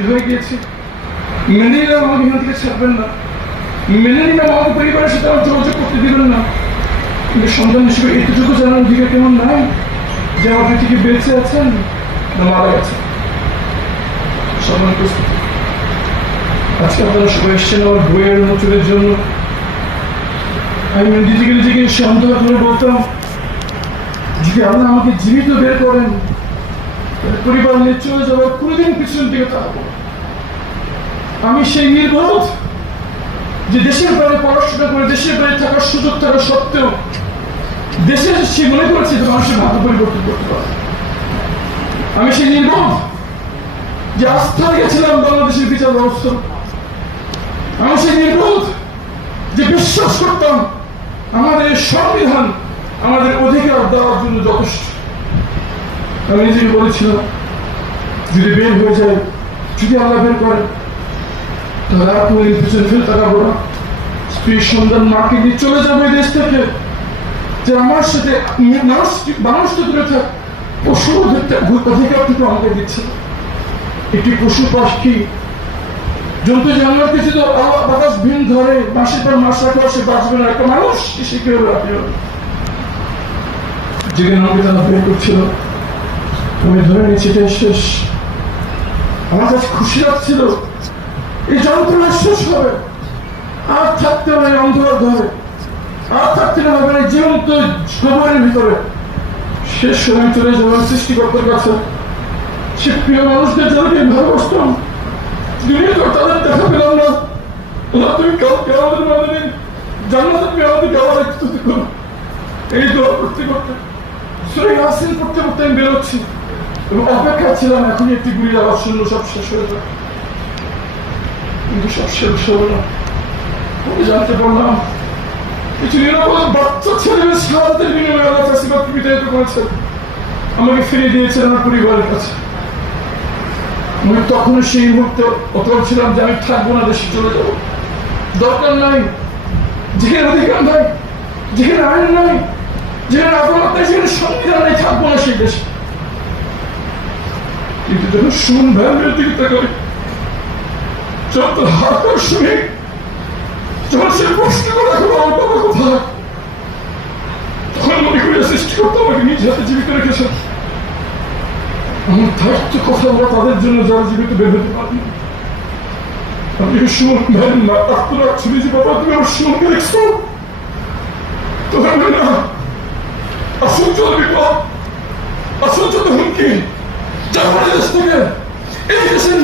বাধ্য হয়ে গিয়েছি। মেনে নিলাম আমাকে এখান থেকে ছাড়বেন না, মেনে নিলাম আমাকে পরিবারের সাথে আমার যোগাযোগ করতে দিবেন না, কিন্তু সন্তান হিসেবে এতটুকু জানার অধিকার কেমন নাই যে আমার পৃথিবী বেঁচে আছেন না মারা গেছেন। সম্মান প্রস্তুতি, আজকে আপনারা সবাই এসছেন আমার বইয়ের উন্মোচনের জন্য। আমি নিজেকে সন্দেহ করে বলতাম, যদি আল্লাহ আমাকে জীবিত বের করেন পরিবার নিয়ে চলে যাওয়ার কোনোদিন পিছন দিকে থাকবো। আমি সেই নির্বোধ যে দেশের বাইরে পড়াশোনা করে দেশের বাইরে থাকার সুযোগ থাকা সত্ত্বেও দেশে সে মনে করেছে যে মানুষের ভাগ্য পরিবর্তন করতে পারে। আমি সেই নির্বোধ যে আস্থা গেছিলাম বাংলাদেশের বিচার ব্যবস্থা। আমি সেই নির্বোধ যে বিশ্বাস করতাম আমাদের সংবিধান আমাদের অধিকার দেওয়ার জন্য যথেষ্ট। আমি নিজেকে বলেছিলাম, যদি বের হয়ে যায়, যদি আল্লাহ বের করে, তাহলে আপনি পিছনে ফেলে তাকাবো না, স্ত্রী সন্তান মাকে নিয়ে চলে যাবে দেশ থেকে। যে আমার সাথে মানুষ তো দূরে থাক, পশু অধিকারটুকু আমাকে দিচ্ছে। একটি পশু পাখি জন্তু জানোয়ারকে যদি বাতাস ভিন ধরে মাসের পর মাস রাখলে সে বাঁচবে না, একটা মানুষ সে কেউ রাখবে। যেখানে আমাকে তারা বের করছিল আমি ধরে নিয়েছি এটাই শেষ। আমার কাছে খুশি লাগছিল এই যন্ত্রণা শেষ হবে, আর থাকতে হবে অন্ধকার ধরে, আর থাকতে হবে না জীবন্ত খবরের ভিতরে। শেষ সময় চলে যাওয়ার সৃষ্টিকর্তার কাছে সে প্রিয় মানুষদের যাদেরকে ভালোবাসতাম, দুনিয়া তো তাদের দেখা পেলাম না। তুমি কাউকে আমাদের মানে জান্নাতে তুমি আমাদেরকে আবার একটু করো। এই দোয়া করতে করতে সূরা ইয়াসিন পড়তে পড়তে আমি বেরোচ্ছি এবং অপেক্ষা ছিলাম এখনই একটি গুলির আওয়াজ শুনলো সব শেষ হয়ে যাবে, কিন্তু সব শেষ হলো না। আমি জানতে পারলাম কিছু নিরাপদ বাচ্চা ছেলে শাহাদাতের বিনিময়ে আল্লাহ ফেসিবাদকে বিতাড়িত করেছেন, আমাকে ফিরিয়ে দিয়েছেন আমার পরিবারের কাছে। আমি তখন সেই মুহূর্তে অতল ছিলাম যে আমি থাকবো না, দেশে চলে যাবো, দরকার নাই। যেখানে অধিকার নাই, যেখানে আইন নাই, যেখানে আদালত নাই, যেখানে সংবিধান নেই, থাকবো না সেই দেশে। কিন্তু যখন সুমন ভাইয়ের দিকে তাকাই, যত হাতের সঙ্গে যখন সে প্রশ্ন করে রাখবো আমার বাবা কোথায়, তখন মনে করি সৃষ্টিকর্তা আমাকে নিজ হাতে জীবিত রেখেছেন। আমার দায়িত্ব কথা বলা তাদের জন্য যারা জীবিত বের হতে পারেন। আপনি সুমন ভাই না ডাক্তার ছিল যে বাবা তুমি আমার সুমনকে দেখছো, তো না আসল চল বিপদ, আসল চল হুমকি, যার দেশ থেকে এই দেশের